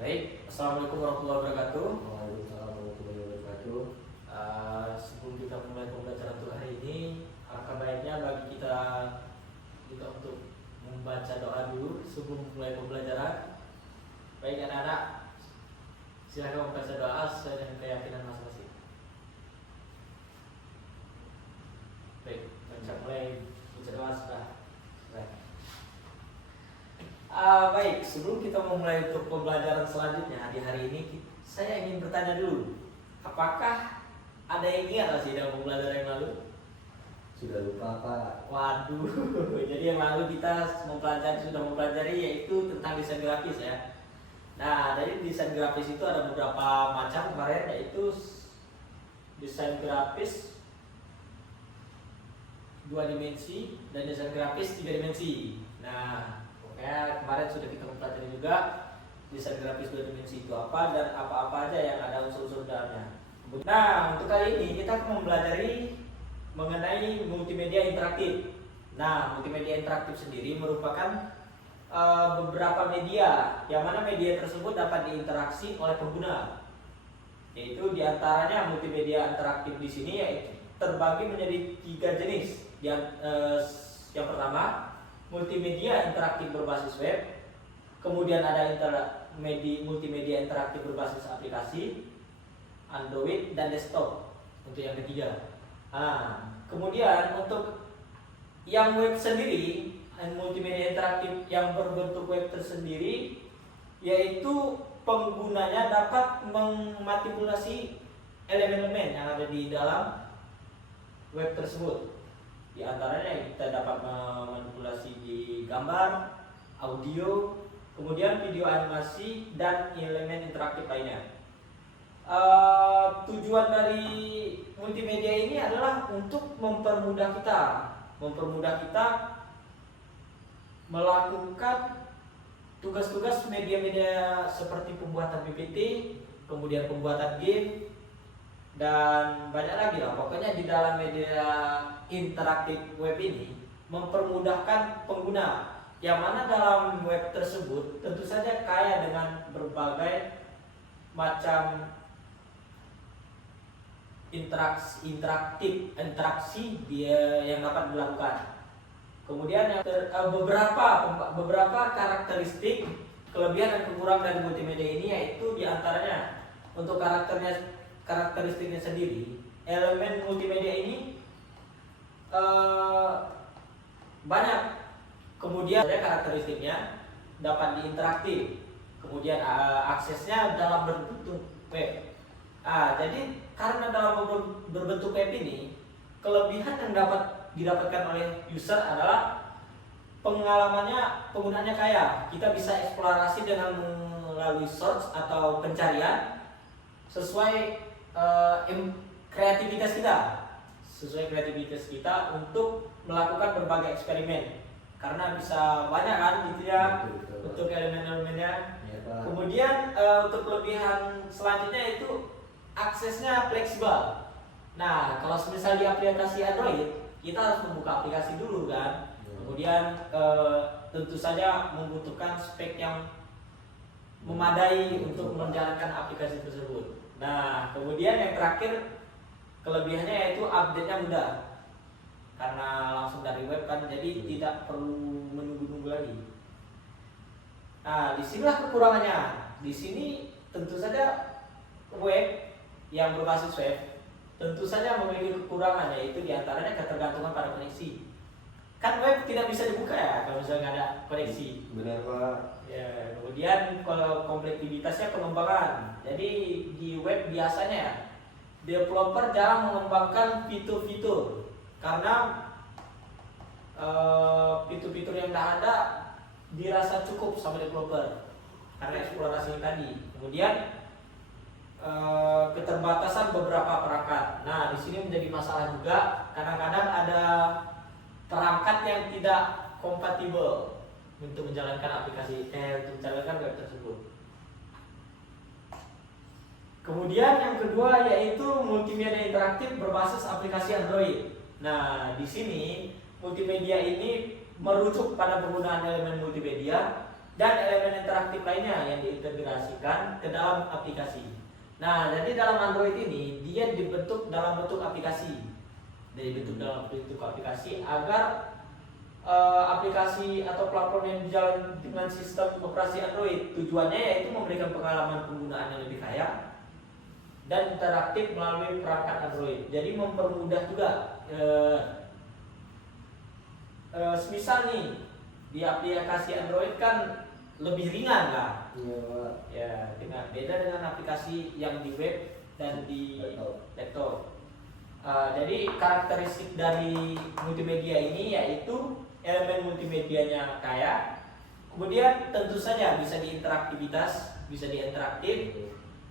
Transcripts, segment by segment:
Baik, Assalamualaikum warahmatullahi wabarakatuh. Waalaikumsalam warahmatullahi wabarakatuh. Sebelum kita mulai pembelajaran untuk hari ini, alangkah baiknya bagi kita untuk membaca doa dulu sebelum mulai pembelajaran. Baik anak-anak, silakan membaca doa sesuai dengan keyakinan masing-masing. Baik, kita mulai baca doa sudah. Baik, sebelum kita memulai untuk pembelajaran selanjutnya di hari ini, saya ingin bertanya dulu, apakah ada yang ingat sih dalam pembelajaran yang lalu? Sudah lupa Pak? Waduh, jadi yang lalu kita sudah mempelajari yaitu tentang desain grafis ya. Nah, dari desain grafis itu ada beberapa macam kemarin, yaitu desain grafis 2 dimensi dan desain grafis 3 dimensi. Nah, kemarin sudah kita mempelajari juga desain grafis 2 dimensi itu apa dan apa-apa aja yang ada unsur-unsur dalamnya. Nah, untuk kali ini kita akan mempelajari mengenai multimedia interaktif. Nah, multimedia interaktif sendiri merupakan beberapa media yang mana media tersebut dapat diinteraksi oleh pengguna. Yaitu diantaranya multimedia interaktif di sini yaitu terbagi menjadi 3 jenis. Yang pertama, multimedia interaktif berbasis web, kemudian ada multimedia interaktif berbasis aplikasi, Android dan desktop untuk yang ketiga. Kemudian untuk yang web sendiri, multimedia interaktif yang berbentuk web tersendiri, yaitu penggunanya dapat memanipulasi elemen-elemen yang ada di dalam web tersebut. Di antaranya kita dapat memanipulasi di gambar, audio, kemudian video animasi dan elemen interaktif lainnya. Tujuan dari multimedia ini adalah untuk mempermudah kita melakukan tugas-tugas media-media seperti pembuatan PPT, kemudian pembuatan game, dan banyak lagi lah. Pokoknya di dalam media interaktif web ini mempermudahkan pengguna, yang mana dalam web tersebut tentu saja kaya dengan berbagai macam interaksi dia yang dapat dilakukan. Kemudian beberapa karakteristik kelebihan dan kekurangan dari multimedia ini yaitu diantaranya untuk karakteristiknya sendiri, elemen multimedia ini banyak. Kemudian ada karakteristiknya dapat diinteraktif, kemudian aksesnya dalam berbentuk web. Jadi karena dalam berbentuk web ini, kelebihan yang dapat didapatkan oleh user adalah penggunaannya kaya. Kita bisa eksplorasi dengan melalui search atau pencarian sesuai kreativitas kita untuk melakukan berbagai eksperimen, karena bisa banyak kan gitu ya. Betul. Untuk elemen-elemennya ya, kemudian untuk kelebihan selanjutnya itu aksesnya fleksibel. Nah, kalau misal di aplikasi Android kita harus membuka aplikasi dulu kan. Kemudian tentu saja membutuhkan spek yang memadai untuk menjalankan aplikasi tersebut. Nah, kemudian yang terakhir kelebihannya yaitu update-nya mudah, karena langsung dari web kan, jadi tidak perlu menunggu-nunggu lagi. Nah, disinilah kekurangannya. Di sini tentu saja web yang berbasis web tentu saja memiliki kekurangan, yaitu diantaranya ketergantungan pada koneksi. Kan web tidak bisa dibuka ya kalau misalnya nggak ada koneksi. Benar Pak. Ya, kemudian kalau kompleksitasnya pengembangan. Jadi di web biasanya developer jarang mengembangkan fitur-fitur karena fitur-fitur yang ada dirasa cukup sama developer karena eksplorasi tadi. Kemudian keterbatasan beberapa perangkat. Nah, di sini menjadi masalah juga. Kadang-kadang ada perangkat yang tidak kompatibel untuk menjalankan untuk menjalankan web tersebut. Kemudian yang kedua yaitu multimedia interaktif berbasis aplikasi Android. Nah, di sini multimedia ini merujuk pada penggunaan elemen multimedia dan elemen interaktif lainnya yang diintegrasikan ke dalam aplikasi. Nah, jadi dalam Android ini dia dibentuk dalam bentuk aplikasi. Dalam bentuk aplikasi agar aplikasi atau platform yang berjalan dengan sistem operasi Android tujuannya yaitu memberikan pengalaman penggunaan yang lebih kaya dan interaktif melalui perangkat Android. Jadi mempermudah juga. Semisal nih di aplikasi Android kan lebih ringan lah. Iya Pak. Ya, beda dengan aplikasi yang di web dan di laptop. Jadi karakteristik dari multimedia ini yaitu elemen multimedianya kaya, kemudian tentu saja bisa diinteraktivitas, bisa diinteraktif,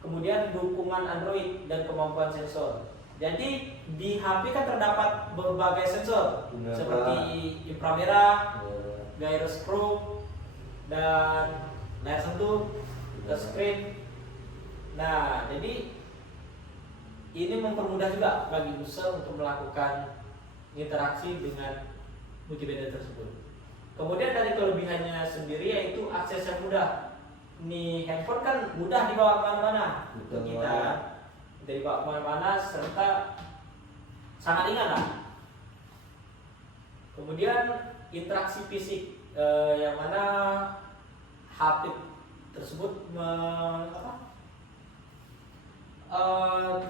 kemudian dukungan Android dan kemampuan sensor. Jadi di HP kan terdapat berbagai sensor seperti inframerah, gyroscope, dan layar sentuh, touchscreen. Nah, jadi ini mempermudah juga bagi user untuk melakukan interaksi dengan multimedia tersebut. Kemudian dari kelebihannya sendiri yaitu akses yang mudah. Nih handphone kan mudah dibawa kemana-mana kita, dibawa kemana-mana serta sangat ringan lah. Kemudian interaksi fisik yang mana HP tersebut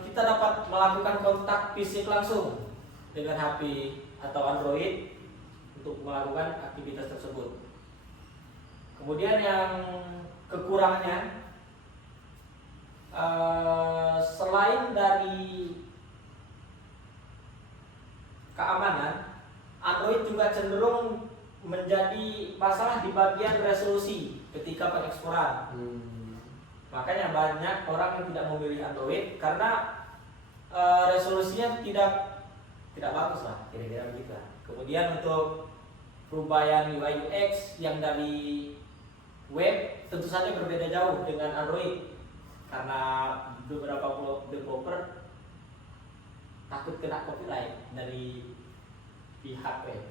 kita dapat melakukan kontak fisik langsung dengan HP atau Android untuk melakukan aktivitas tersebut. Kemudian yang kekurangannya selain dari keamanan, Android juga cenderung menjadi masalah di bagian resolusi ketika pengeksporan. Makanya banyak orang yang tidak memilih Android karena resolusinya tidak bagus lah, kira-kira begitu. Kemudian untuk perubahan UI UX yang dari web tentu saja berbeda jauh dengan Android karena beberapa developer takut kena copyright dari pihak web.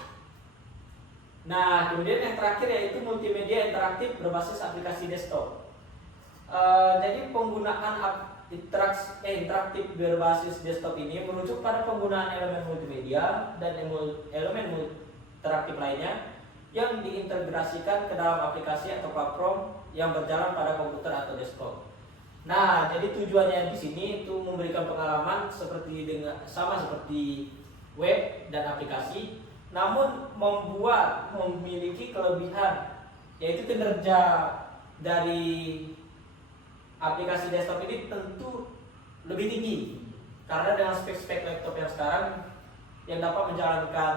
Nah, kemudian yang terakhir yaitu multimedia interaktif berbasis aplikasi desktop. Jadi penggunaan interaktif berbasis desktop ini merujuk pada penggunaan elemen multimedia dan elemen interaktif lainnya yang diintegrasikan ke dalam aplikasi atau platform yang berjalan pada komputer atau desktop. Nah, jadi tujuannya di sini itu memberikan pengalaman sama seperti web dan aplikasi, namun memiliki kelebihan yaitu kinerja dari aplikasi desktop ini tentu lebih tinggi karena dengan spek-spek laptop yang sekarang yang dapat menjalankan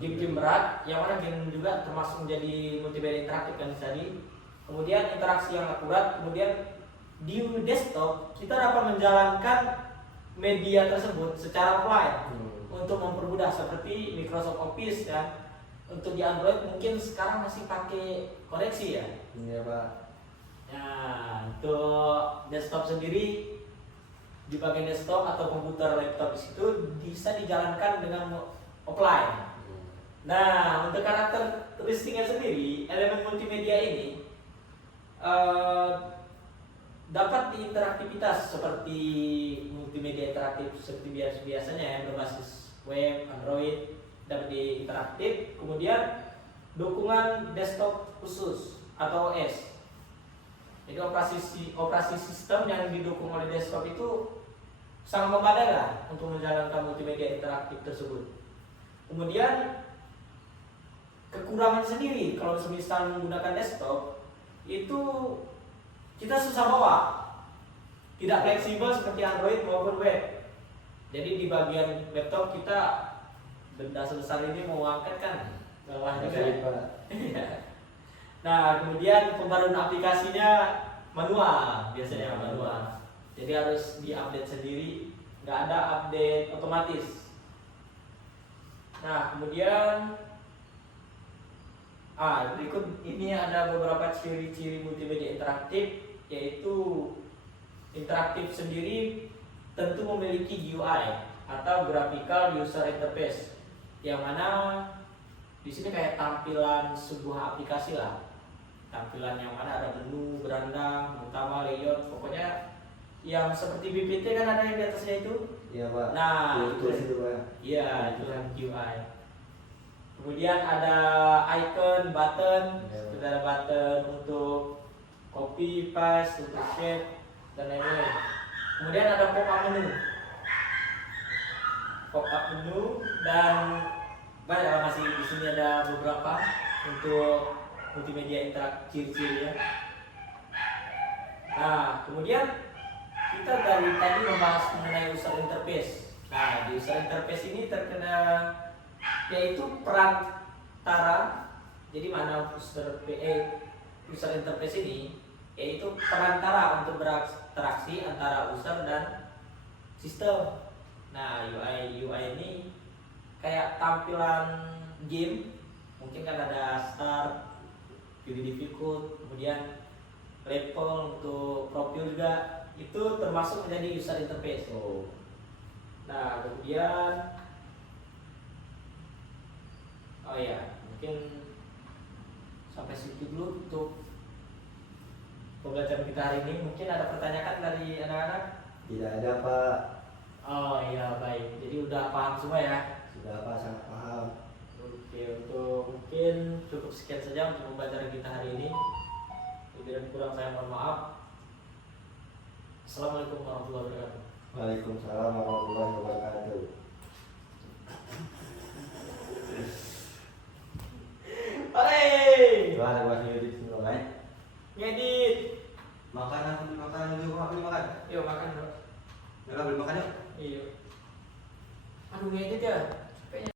game-game berat yang mana game juga termasuk menjadi multimedia interaktif kan tadi. Kemudian interaksi yang akurat, kemudian di desktop kita dapat menjalankan media tersebut secara offline untuk mempermudah seperti Microsoft Office ya. Untuk di Android mungkin sekarang masih pakai koneksi ya. Iya Pak. Nah, untuk desktop sendiri di bagian desktop atau komputer laptop itu bisa dijalankan dengan offline. Nah, untuk karakteristiknya sendiri, elemen multimedia ini dapat diinteraktivitas seperti multimedia interaktif seperti biasanya yang berbasis web, Android dapat diinteraktif. Kemudian dukungan desktop khusus atau OS. Jadi operasi sistem yang didukung oleh desktop itu sangat memadai lah untuk menjalankan multimedia interaktif tersebut. Kemudian kekurangan sendiri kalau semisal menggunakan desktop itu kita susah bawa, tidak fleksibel seperti Android maupun web. Jadi di bagian laptop kita benda sebesar ini mau angkat kan lelah juga. Nah, kemudian pembaruan aplikasinya manual, biasanya manual. Jadi harus diupdate sendiri, nggak ada update otomatis. Nah, kemudian berikut ini ada beberapa ciri-ciri multimedia interaktif, yaitu interaktif sendiri tentu memiliki GUI atau Graphical User Interface, yang mana di sini kayak tampilan sebuah aplikasi lah. Tampilan yang mana ada menu, beranda, utama, layout, pokoknya yang seperti BPT kan ada yang di atasnya itu. Iya Pak. Nah, itu itu Pak. iya, itu kan UI. Kemudian ada icon, button, Iya. sudah ada button untuk copy, paste, untuk share dan lain-lain. Kemudian ada pop-up menu dan banyak lah, masih di sini ada beberapa untuk multimedia interaktif ciri-ciri ya. Nah, kemudian kita dari tadi membahas mengenai user interface. Nah, di user interface ini terkena yaitu perantara. Jadi mana user interface ini yaitu perantara untuk berinteraksi antara user dan sistem. Nah, UI ini kayak tampilan game, mungkin kan ada start, very difficult, kemudian level untuk profil juga, itu termasuk menjadi user interface. Oh. Nah, kemudian oh ya, mungkin sampai situ dulu untuk pembelajaran kita hari ini. Mungkin ada pertanyaan dari anak-anak? Tidak ada Pak. Oh iya, baik. Jadi udah paham semua ya? Sudah Pak, sangat paham. Oke, untuk mungkin cukup sekian saja untuk pembelajaran kita hari ini. Lebih dan kurang saya mohon maaf. Assalamualaikum warahmatullahi wabarakatuh. Waalaikumsalam warahmatullahi wabarakatuh. Hore! Gimana Mas Yudi semua baik? Ngedit. Makanan juga aku makan. Yuk makan bro. Udah beli makan yuk. Iya. Aduh ngedit ya.